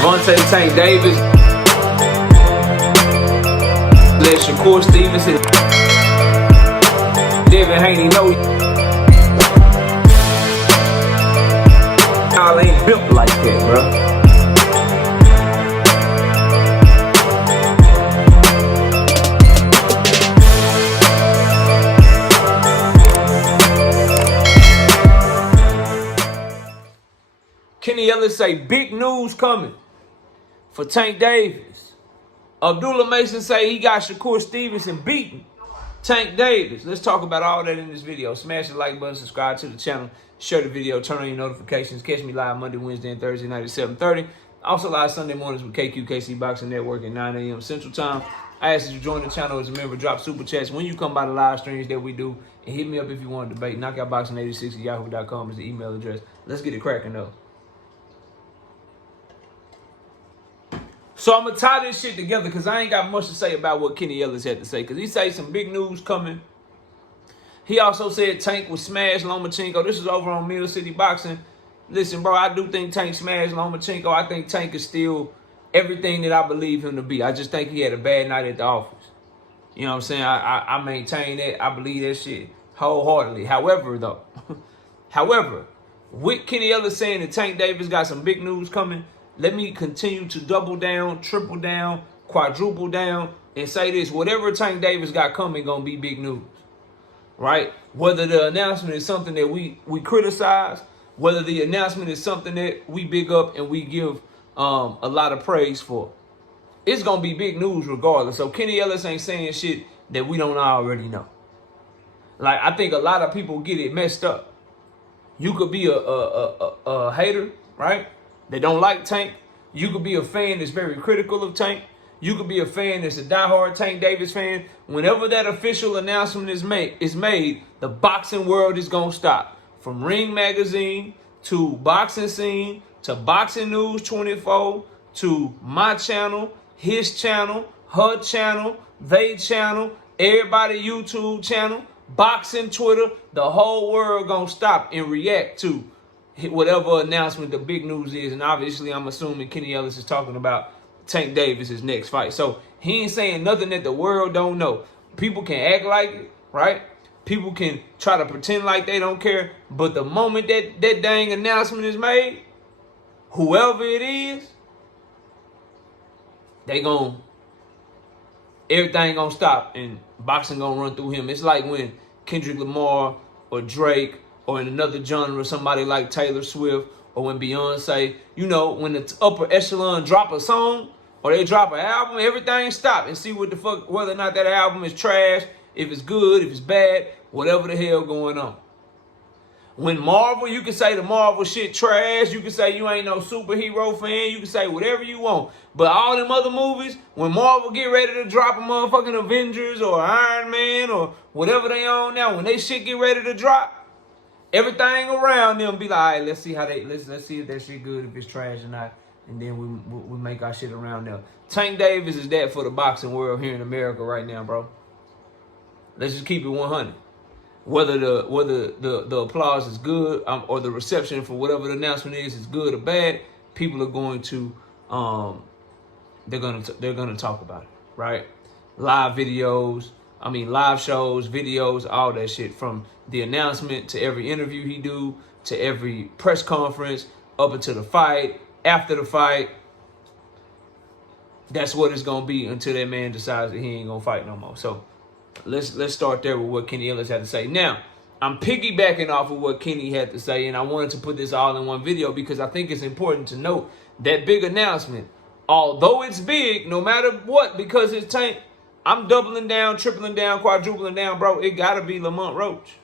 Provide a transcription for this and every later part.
Gervonta Tank Davis. Let Shakur Stevenson. Devin Haney know y'all ain't built like that, bro. Kenny Ellis say big news coming for Tank Davis. Abdullah Mason say he got Shakur Stevenson beating Tank Davis. Let's talk about all that in this video. Smash the like button, subscribe to the channel, share the video, turn on your notifications. Catch me live Monday, Wednesday, and Thursday night at 7:30. Also live Sunday mornings with KC Boxing Network at 9 a.m. Central Time. I ask that you join the channel as a member, drop super chats when you come by the live streams that we do, and hit me up if you want to debate. Knockoutboxing86 at yahoo.com is the email address. Let's get it cracking though. So I'm going to tie this shit together because I ain't got much to say about what Kenny Ellis had to say. Because he say some big news coming. He also said Tank was smashed Lomachenko. This is over on Mill City Boxing. Listen, bro, I do think Tank smashed Lomachenko. I think Tank is still everything that I believe him to be. I just think he had a bad night at the office. You know what I'm saying? I maintain that. I believe that shit wholeheartedly. However, though, with Kenny Ellis saying that Tank Davis got some big news coming, let me continue to double down, triple down, quadruple down, and say this. Whatever Tank Davis got coming gonna be big news, right? Whether the announcement is something that we criticize, whether the announcement is something that we big up and we give a lot of praise for, it's gonna be big news regardless. So Kenny Ellis ain't saying shit that we don't already know. Like, I think a lot of people get it messed up. You could be a hater, right? They don't like Tank. You could be a fan that's very critical of Tank. You could be a fan that's a diehard Tank Davis fan. Whenever that official announcement is made, the boxing world is going to stop. From Ring Magazine to Boxing Scene to Boxing News 24 to my channel, his channel, her channel, they channel, everybody YouTube channel, boxing Twitter, the whole world going to stop and react to whatever announcement the big news is. And obviously I'm assuming Kenny Ellis is talking about Tank Davis's next fight. So he ain't saying nothing that the world don't know. People can act like it, right? People can try to pretend like they don't care. But the moment that dang announcement is made, whoever it is, everything gonna stop and boxing gonna run through him. It's like when Kendrick Lamar or Drake or in another genre, somebody like Taylor Swift, or when Beyonce, you know, when the upper echelon drop a song or they drop an album, everything stop and see what the fuck, whether or not that album is trash, if it's good, if it's bad, whatever the hell going on. When Marvel, you can say the Marvel shit trash, you can say you ain't no superhero fan, you can say whatever you want. But all them other movies, when Marvel get ready to drop a motherfucking Avengers or Iron Man or whatever they on now, when they shit get ready to drop, everything around them be like, all right, let's see how let's see if that shit good, if it's trash or not, and then we make our shit around them. Tank Davis is that for the boxing world here in America right now, bro. Let's just keep it 100. Whether the applause is good or the reception for whatever the announcement is good or bad, people are going to they're gonna talk about it, right? Live videos. Live shows, videos, all that shit, from the announcement to every interview he do, to every press conference, up until the fight, after the fight. That's what it's gonna be until that man decides that he ain't gonna fight no more. So let's start there with what Kenny Ellis had to say. Now, I'm piggybacking off of what Kenny had to say, and I wanted to put this all in one video because I think it's important to note that big announcement, although it's big, no matter what, because it's Tank, I'm doubling down, tripling down, quadrupling down, bro. It gotta be Lamont Roach.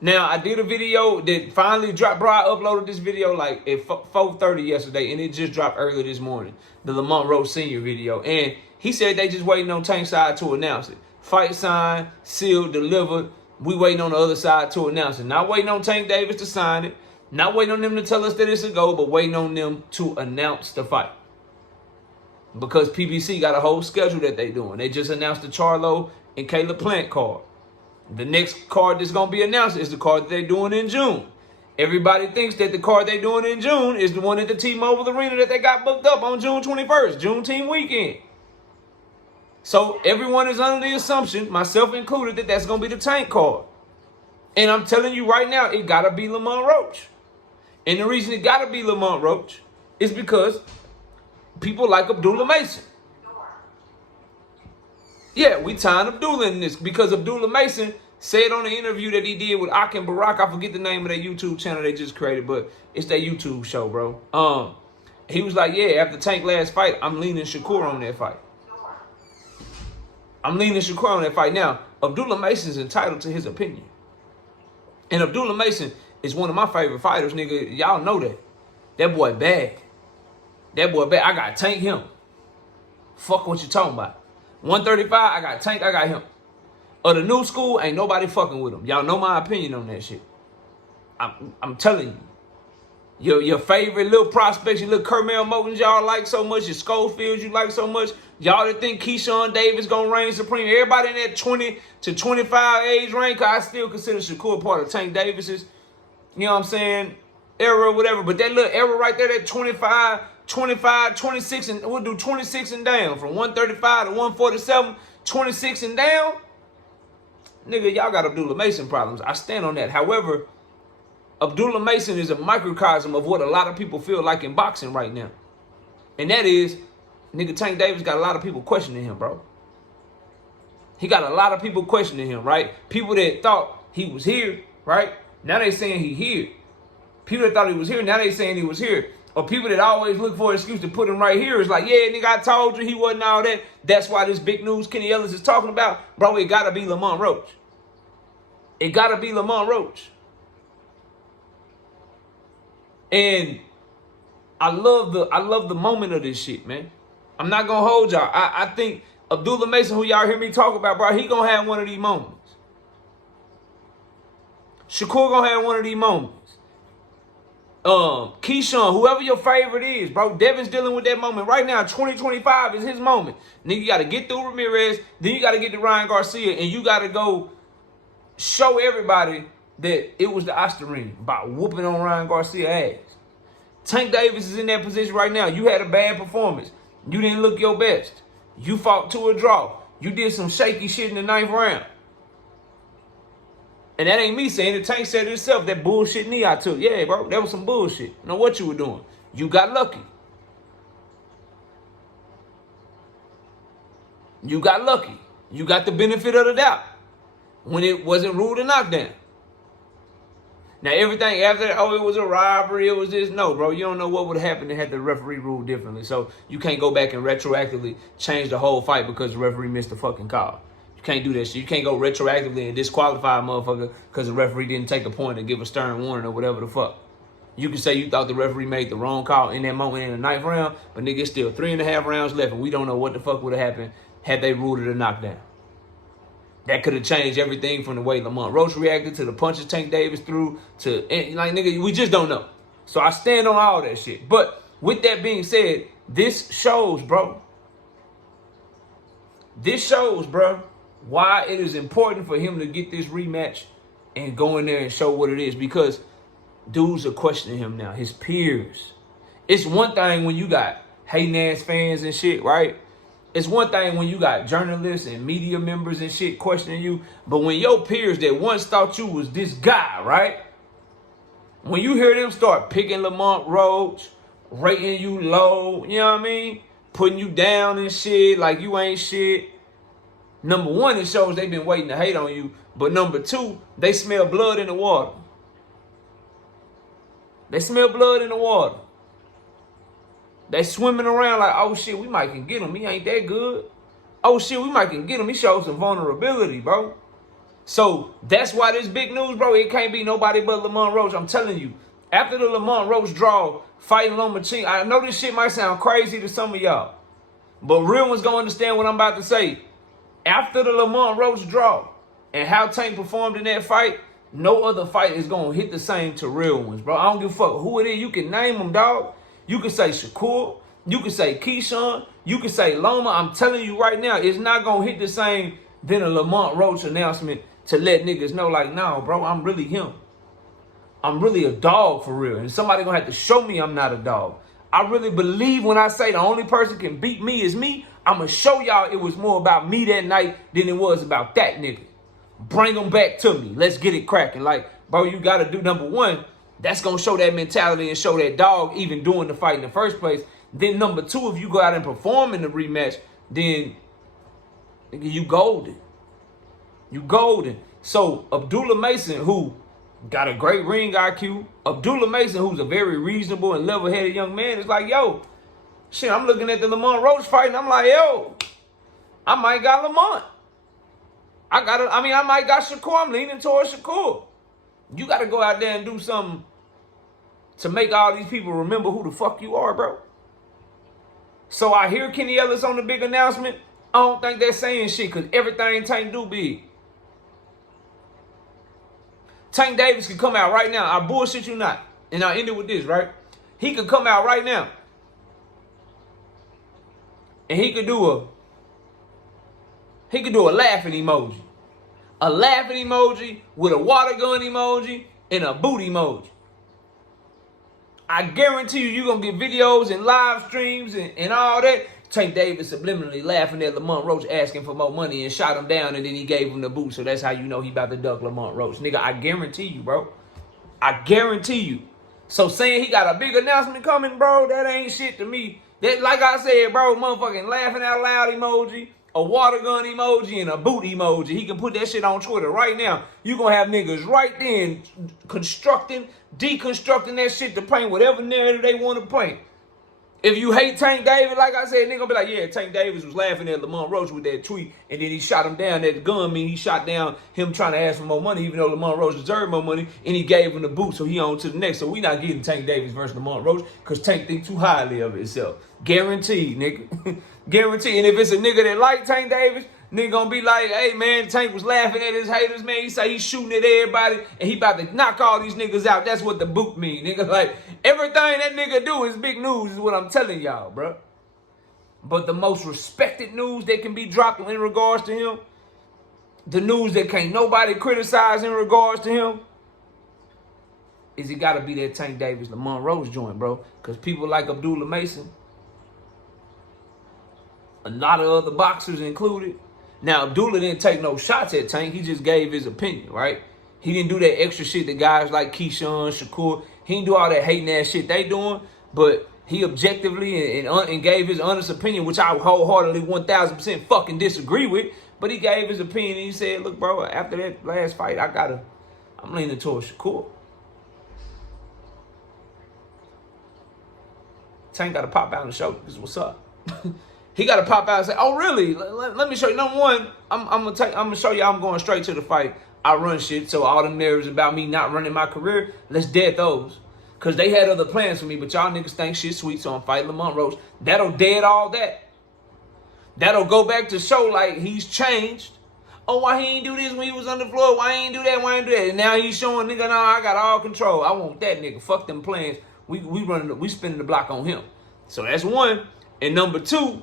Now, I did a video that finally dropped, bro. I uploaded this video like at 4:30 yesterday, and it just dropped early this morning. The Lamont Roach Sr. video. And he said they just waiting on Tank's side to announce it. Fight signed, sealed, delivered. We waiting on the other side to announce it. Not waiting on Tank Davis to sign it. Not waiting on them to tell us that it's a go, but waiting on them to announce the fight. Because PBC got a whole schedule that they doing. They just announced the Charlo and Caleb Plant card. The next card that's going to be announced is the card that they're doing in June. Everybody thinks that the card they doing in June is the one at the T-Mobile Arena that they got booked up on June 21st, Juneteenth weekend. So everyone is under the assumption, myself included, that that's going to be the Tank card. And I'm telling you right now, it got to be Lamont Roach. And the reason it got to be Lamont Roach is because people like Abdullah Mason. Yeah, we tying Abdullah in this because Abdullah Mason said on the interview that he did with Akin Barak, I forget the name of that YouTube channel they just created, but it's that YouTube show, bro. He was like, yeah, after Tank last fight, I'm leaning Shakur on that fight. I'm leaning Shakur on that fight. Now, Abdullah Mason's entitled to his opinion. And Abdullah Mason is one of my favorite fighters, nigga. Y'all know that. That boy bad. That boy bad. I got Tank him. Fuck what you talking about. 135, I got Tank, I got him. Of the new school, ain't nobody fucking with him. Y'all know my opinion on that shit. I'm telling you. Your favorite little prospects, your little Kermel Motons y'all like so much, your Schofields you like so much, y'all that think Keyshawn Davis gonna reign supreme, everybody in that 20 to 25 age range, cause I still consider Shakur part of Tank Davis's, you know what I'm saying, era or whatever, but that little era right there, that 25, 26, and we'll do 26 and down, from 135 to 147, 26 and down, nigga, y'all got Abdullah Mason problems. I stand on that. However, Abdullah Mason is a microcosm of what a lot of people feel like in boxing right now. And that is, nigga, Tank Davis got a lot of people questioning him, bro. He got a lot of people questioning him, right? People that thought he was here, right? Now they saying he here. People that thought he was here, now they saying he was here. Or people that always look for an excuse to put him right here is like, yeah, nigga, I told you he wasn't all that. That's why this big news Kenny Ellis is talking about. Bro, it gotta be Lamont Roach. It gotta be Lamont Roach. And I love the moment of this shit, man. I'm not gonna hold y'all. I think Abdullah Mason, who y'all hear me talk about, bro, he gonna have one of these moments. Shakur gonna have one of these moments. Keyshawn, whoever your favorite is, bro, Devin's dealing with that moment right now. 2025 is his moment. Nigga, you got to get through Ramirez, then you got to get to Ryan Garcia, and you got to go show everybody that it was the Osterine by whooping on Ryan Garcia ass. Tank Davis is in that position right now. You had a bad performance. You didn't look your best. You fought to a draw. You did some shaky shit in the 9th round. And that ain't me saying it. Tank said it himself, that bullshit knee I took. Yeah, bro, that was some bullshit. You know what you were doing. You got lucky. You got lucky. You got the benefit of the doubt when it wasn't ruled a knockdown. Now, everything after that, oh, it was a robbery, it was this. No, bro, you don't know what would have happened had the referee ruled differently. So you can't go back and retroactively change the whole fight because the referee missed the fucking call. Can't do that shit. You can't go retroactively and disqualify a motherfucker because the referee didn't take a point and give a stern warning or whatever the fuck. You can say you thought the referee made the wrong call in that moment in the 9th round, but nigga, it's still 3.5 rounds left, and we don't know what the fuck would have happened had they ruled it a knockdown. That could have changed everything from the way Lamont Roach reacted to the punches Tank Davis threw to, like, nigga, we just don't know. So I stand on all that shit. But with that being said, this shows, bro. This shows, bro, why it is important for him to get this rematch and go in there and show what it is, because dudes are questioning him now, his peers. It's one thing when you got hating ass fans and shit, right? It's one thing when you got journalists and media members and shit questioning you, but when your peers that once thought you was this guy, right? When you hear them start picking Lamont Roach, rating you low, you know what I mean? Putting you down and shit like you ain't shit. Number one, it shows they've been waiting to hate on you. But number two, they smell blood in the water. They smell blood in the water. They swimming around like, oh shit, we might can get him. He ain't that good. Oh shit, we might can get him. He shows some vulnerability, bro. So that's why this big news, bro. It can't be nobody but Lamont Roach. I'm telling you. After the Lamont Roach draw, fighting Lomachenko, I know this shit might sound crazy to some of y'all, but real ones gonna understand what I'm about to say. After the Lamont Roach draw and how Tank performed in that fight, no other fight is going to hit the same to real ones, bro. I don't give a fuck who it is. You can name them, dog. You can say Shakur. You can say Keyshawn. You can say Loma. I'm telling you right now, it's not going to hit the same than a Lamont Roach announcement to let niggas know, like, no, bro, I'm really him. I'm really a dog for real. And somebody gonna have to show me I'm not a dog. I really believe when I say the only person can beat me is me. I'm gonna show y'all it was more about me that night than it was about that nigga. Bring them back to me. Let's get it cracking. Like, bro, you gotta do number one. That's gonna show that mentality and show that dog even doing the fight in the first place. Then number two, if you go out and perform in the rematch, then nigga, you golden. You golden. So Abdullah Mason, who got a great ring IQ, Abdullah Mason, who's a very reasonable and level-headed young man, is like, yo, shit, I'm looking at the Lamont Roach fight, and I'm like, yo, I might got Lamont. I might got Shakur. I'm leaning towards Shakur. You got to go out there and do something to make all these people remember who the fuck you are, bro. So I hear Kenny Ellis on the big announcement. I don't think they're saying shit because everything Tank do big. Tank Davis could come out right now. I bullshit you not. And I'll end it with this, right? He could come out right now. And he could do a laughing emoji. A laughing emoji with a water gun emoji and a boot emoji. I guarantee you're going to get videos and live streams and all that. Tank Davis subliminally laughing at Lamont Roach asking for more money and shot him down, and then he gave him the boot. So that's how you know he about to duck Lamont Roach. Nigga, I guarantee you, bro. I guarantee you. So saying he got a big announcement coming, bro, that ain't shit to me. That, like I said, bro, motherfucking laughing out loud emoji, a water gun emoji, and a boot emoji. He can put that shit on Twitter right now. You gonna have niggas right then constructing, deconstructing that shit to paint whatever narrative they want to paint. If you hate Tank Davis, like I said, nigga gonna be like, yeah, Tank Davis was laughing at Lamont Roach with that tweet, and then he shot him down. That gun mean he shot down him trying to ask for more money, even though Lamont Roach deserved more money, and he gave him the boot, so he on to the next. So we not getting Tank Davis versus Lamont Roach, because Tank think too highly of itself. Guaranteed, nigga. Guaranteed. And if it's a nigga that like Tank Davis, nigga gonna be like, hey, man, Tank was laughing at his haters, man. He say he's shooting at everybody, and he about to knock all these niggas out. That's what the boot mean, nigga. Like, everything that nigga do is big news, is what I'm telling y'all, bro. But the most respected news that can be dropped in regards to him, the news that can't nobody criticize in regards to him, is he gotta be that Tank Davis, Lamont Roach joint, bro. Because people like Abdullah Mason, a lot of other boxers included. Now, Abdullah didn't take no shots at Tank. He just gave his opinion, right? He didn't do that extra shit that guys like Keyshawn, Shakur, he didn't do all that hating ass shit they doing, but he objectively and gave his honest opinion, which I wholeheartedly 1,000% fucking disagree with, but he gave his opinion and he said, look, bro, after that last fight, I'm leaning towards Shakur. Tank got to pop out and show because what's up. He got to pop out and say, oh, really? Let me show you. Number one, I'm gonna show you I'm going straight to the fight. I run shit, so all them narratives about me not running my career, let's dead those. Because they had other plans for me, but y'all niggas think shit sweet, so I'm fighting Lamont Roach. That'll dead all that. That'll go back to show, like, he's changed. Oh, why he ain't do this when he was on the floor? Why he ain't do that? Why he ain't do that? And now he's showing, nigga, no, I got all control. I want that nigga. Fuck them plans. We spinning the block on him. So that's one. And number two,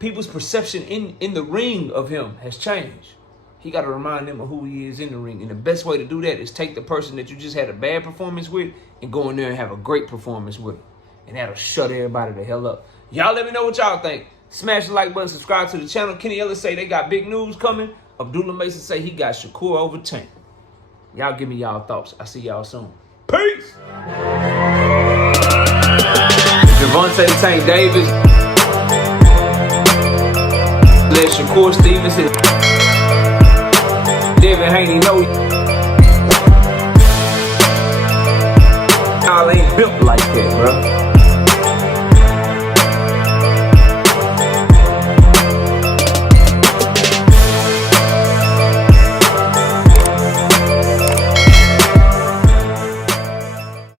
people's perception in the ring of him has changed. He got to remind them of who he is in the ring. And the best way to do that is take the person that you just had a bad performance with and go in there and have a great performance with him. And that'll shut everybody the hell up. Y'all let me know what y'all think. Smash the like button, subscribe to the channel. Kenny Ellis say they got big news coming. Abdullah Mason say he got Shakur over Tank. Y'all give me y'all thoughts. I see y'all soon. Peace! Gervonta Tank Davis. Let Shakur Stevenson. Devin Haney know y'all ain't built like that, bro.